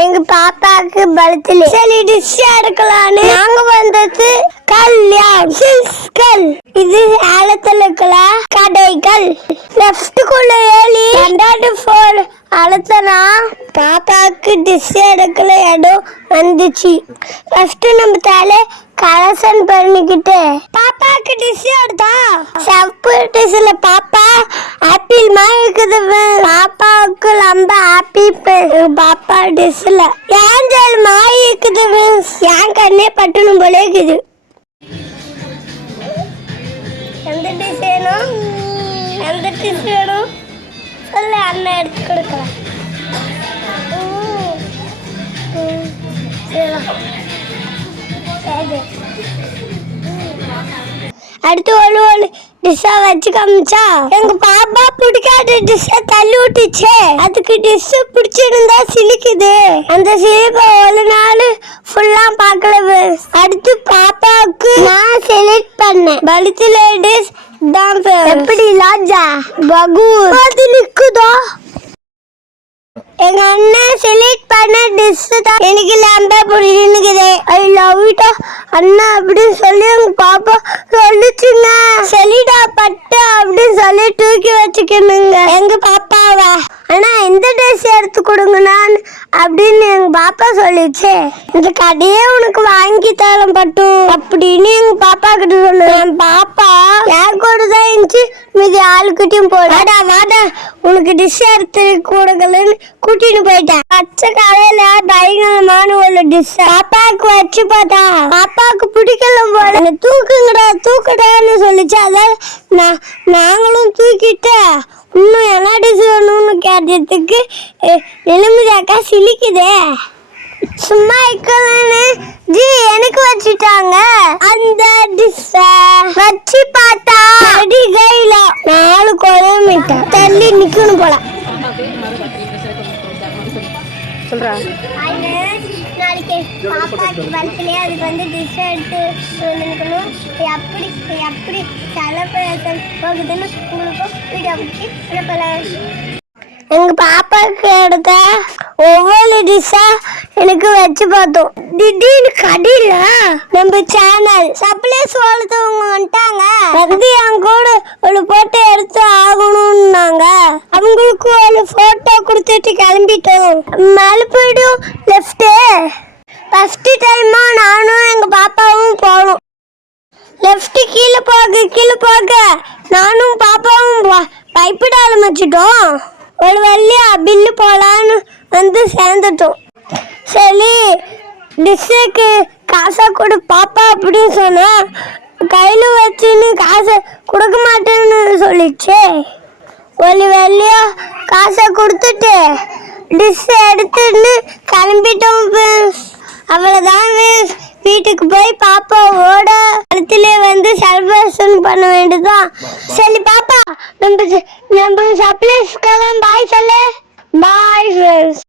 எங்க பாப்பாக்கு பர்த்டே. சரி டிஷ் எடுக்கலான்னு நாங்க வந்தது கல்யாண். இது ஆலத்துல இருக்கல கடைகள். லெஃப்ட்டுக்குள்ள ஏறி 204 அழுத்தனா பாப்பாக்கு டிஷ் எடுக்கல இடம் வந்துச்சு. ஃபர்ஸ்ட் நம்ம தலை கலெக்ஷன் பண்ணிக்கிட்டு பாப்பாக்கு டிஷ் எடுத்தா சப்பு டிஷ்ல பாப்பா ஆப்பிள் மாதிரி இருக்குது. பாப்பாவுக்கு ரொம்ப ஹாப்பி. பாப்பா டிஷ்ல ஏஞ்சல் மாதிரி இருக்குது. என் கண்ணே பட்டணும் போல இருக்குது. எந்த டிஷ் வேணும்? எந்த டிஷ் வேணும் சொல்லு, அண்ணன் எடுத்து கொடுக்கலாம். அடுத்து ஒரு டிஷ்ஷா வச்சு காமிச்சா எங்க பாப்பா பிடிக்காத டிஷ்ஷ தள்ளி விட்டுச்சு. அதுக்கு டிஷ் பிடிச்சிருந்தா சிலிக்குது. அந்த சிலிப்பை ஒரு நாள் ஃபுல்லா பார்க்கல. அடுத்து பாப்பாவுக்கு நான் செலக்ட் பண்ணேன் பர்த்டே டிஷ் தான். எப்படி லாஜா பகு அது நிக்குதோ. எங்க அண்ணன் செலக்ட் பண்ண டிஷ் தான் எனக்கு ரொம்ப பிடிச்சிருக்குது. ஐ லவ் இட் அண்ணா அப்படின்னு சொல்லி எங்க பாப்பா சொல்லிச்சுங்க. செலிடா பட்டு அப்படின்னு சொல்லி தூக்கி வச்சுக்கணுங்க எங்க பாப்பாவா. ஆனா எந்த டிஷ் எடுத்து கொடுங்கண்ணா அப்படின்னு எங்க பாப்பா சொல்லிச்சு. இந்த கடையே உனக்கு வாங்கி தரம் பட்டும் அப்படின்னு எங்க பாப்பா கிட்ட சொன்ன. என் பாப்பா யார் கூட தான் இருந்துச்சு, மீதி ஆளுக்கிட்டையும் போடாடா வாடா உனக்கு டிஷ் எடுத்து கொடுக்கலன்னு கூட்டிட்டு போயிட்டேன். பச்சை கடையில பயங்கரமான ஒரு டிஷ் பாப்பாவுக்கு வச்சு பார்த்தா பாப்பாவுக்கு பிடிக்கல போல. தூக்குங்கடா தூக்குடான்னு சொல்லிச்சு. அதால நாங்களும் தூக்கிட்டு இன்னும் என்ன டிஷ் வேணும்னு கேட்டதுக்கு எலும்புதாக்கா சிலிக்குதே. சும்மா இருக்கலன்னு ஜி எனக்கு வச்சுட்டாங்க. அந்த டிஷ் வச்சு பார்த்தா அடி கையில 4 கிலோமீட்டர் தள்ளி நிக்கணும் போல. நாளைக்கு பாப்பாக்கு பர்த்டே, அதுக்கு வந்து டிஷ் எடுத்து நிற்கணும். எப்படி எப்படி செலப்ரேஷன் போகுதுன்னு உங்களுக்கும் வீடியோ பிடிச்சி அனுப்பலாம். எங்க பாப்பாக்கு எடுத்த ஒவ்வொரு டிஷ்ஷா எனக்கு வச்சு பார்த்தோம். திடீர்னு கடையில நம்ம சேனல் சப்ளைஸ் வளர்த்தவங்க வந்துட்டாங்க. வந்து என் கூட ஒரு போட்டோ எடுத்து ஆகணும்னாங்க. அவங்களுக்கு ஒரு போட்டோ கொடுத்துட்டு கிளம்பிட்டோம். மறுபடியும் லெஃப்ட் ஃபர்ஸ்ட் டைமா நானும் எங்க பாப்பாவும் போனோம். லெஃப்ட் கீழே போக நானும் பாப்பாவும் பயப்பட ஆரம்பிச்சிட்டோம். ஒரு வழியா பில்லு போலான்னு வந்து சேர்ந்துட்டோம். சரி டிஷ்ஷுக்கு காசை கொடு பாப்பா அப்படின்னு சொன்னா கையில் வச்சுன்னு காசை கொடுக்க மாட்டேன்னு சொல்லிச்சு. ஒரு வழியா காசை கொடுத்துட்டு டிஷ் எடுத்துன்னு கிளம்பிட்டோம். அவ்வளோதான் வீட்டுக்கு போய் பாப்பாவோட இடத்துல வந்து செலிப்ரேஷன் பண்ண வேண்டியதுதான். சரி பாப்பா நம்ம சப்ளைஸ்க்கெல்லாம் பாய் சொல்லு. Bye friends.